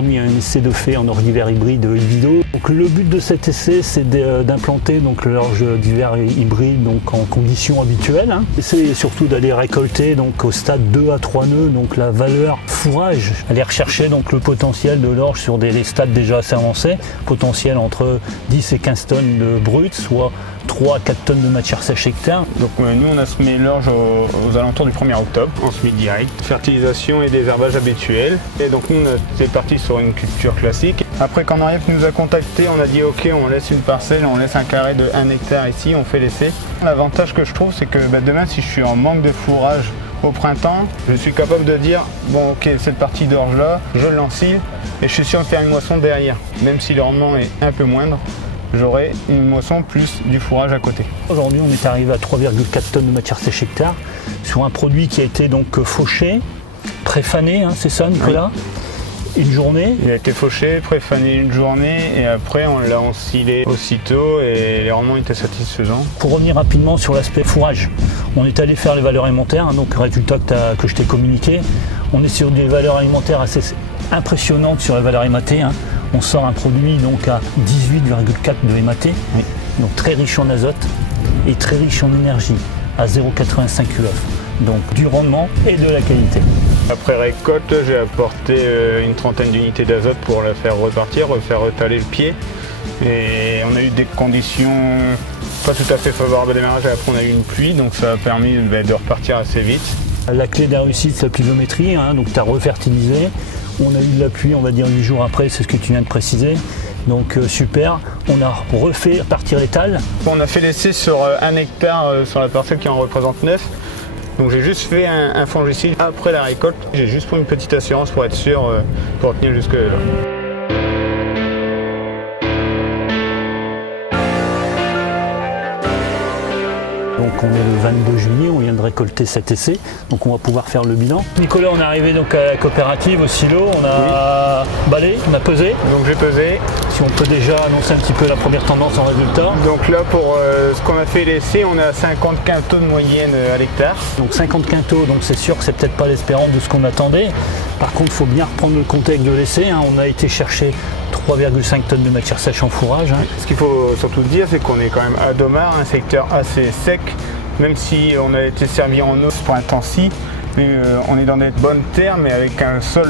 aujourd'hui un essai de fait en orge d'hiver hybride Evido. Donc le but de cet essai, c'est d'implanter donc l'orge d'hiver hybride donc en conditions habituelles. L'essai est surtout d'aller récolter donc au stade 2 à 3 nœuds donc la valeur fourrage, aller rechercher donc le potentiel de l'orge sur des stades déjà assez avancés, potentiel entre 10 et 15 tonnes de brut, soit 3 à 4 tonnes de matière sèche hectare. Donc nous on a semé l'orge aux alentours du 1er octobre, en semis direct, fertilisation et désherbage habituel. Et donc nous on était parti sur une culture classique. Après quand Henriette nous a contacté, on a dit ok, on laisse une parcelle, on laisse un carré de 1 hectare ici, on fait l'essai. L'avantage que je trouve c'est que demain si je suis en manque de fourrage au printemps, je suis capable de dire bon ok, cette partie d'orge là, je l'encile et je suis sûr de faire une moisson derrière. Même si le rendement est un peu moindre, j'aurai une moisson plus du fourrage à côté. Aujourd'hui, on est arrivé à 3,4 tonnes de matière sèche hectare sur un produit qui a été donc fauché, préfané, c'est ça Nicolas? Oui. Une journée. Il a été fauché, préfané une journée et après on l'a encilé aussitôt et les rendements étaient satisfaisants. Pour revenir rapidement sur l'aspect fourrage, on est allé faire les valeurs alimentaires, donc résultat que je t'ai communiqué. On est sur des valeurs alimentaires assez impressionnantes sur les valeurs MAT. On sort un produit donc à 18,4 de MAT, oui. Donc très riche en azote et très riche en énergie, à 0,85 UF. Donc du rendement et de la qualité. Après récolte, j'ai apporté une trentaine d'unités d'azote pour la faire repartir, refaire retaler le pied. Et on a eu des conditions pas tout à fait favorables à démarrage. Après on a eu une pluie, donc ça a permis de repartir assez vite. La clé de la réussite, c'est la pluviométrie, donc tu as refertilisé. On a eu de la pluie, on va dire 8 jours après, c'est ce que tu viens de préciser. Donc super, on a refait partir l'étal. On a fait l'essai sur 1 hectare sur la parcelle qui en représente 9. Donc j'ai juste fait un fongicide après la récolte. J'ai juste pris une petite assurance pour être sûr, pour tenir jusque là. Donc on est le 22 juillet, on vient de récolter cet essai, donc on va pouvoir faire le bilan. Nicolas, on est arrivé donc à la coopérative, au silo, on a balé, on a pesé. Donc j'ai pesé. Si on peut déjà annoncer un petit peu la première tendance en résultat. Donc là pour ce qu'on a fait l'essai, on est à 50 quintaux de moyenne à l'hectare. Donc 50 quintaux, donc c'est sûr que c'est peut-être pas l'espérance de ce qu'on attendait. Par contre, il faut bien reprendre le contexte de l'essai. On a été chercher 3,5 tonnes de matière sèche en fourrage. Ce qu'il faut surtout dire, c'est qu'on est quand même à Domar, un secteur assez sec, même si on a été servi en eau ce printemps-ci. On est dans des bonnes terres, mais avec un sol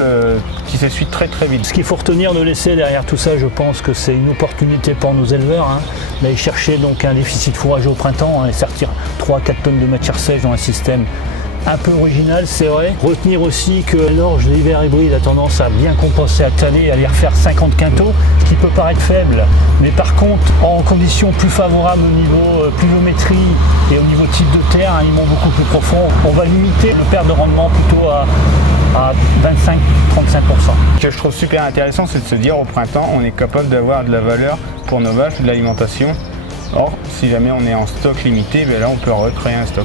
qui s'essuie très très vite. Ce qu'il faut retenir de l'essai derrière tout ça, je pense que c'est une opportunité pour nos éleveurs d'aller chercher donc un déficit fourrage au printemps et sortir 3 à 4 tonnes de matière sèche dans un système un peu original, c'est vrai. Retenir aussi que l'orge de l'hiver hybride a tendance à bien compenser, à taler, à aller refaire 50 quintaux, qui peut paraître faible. Mais par contre, en conditions plus favorables au niveau pluviométrie et au niveau type de terre, un limon beaucoup plus profond, on va limiter le perte de rendement plutôt à 25-35%. Ce que je trouve super intéressant, c'est de se dire au printemps, on est capable d'avoir de la valeur pour nos vaches, de l'alimentation. Or, si jamais on est en stock limité, là on peut recréer un stock.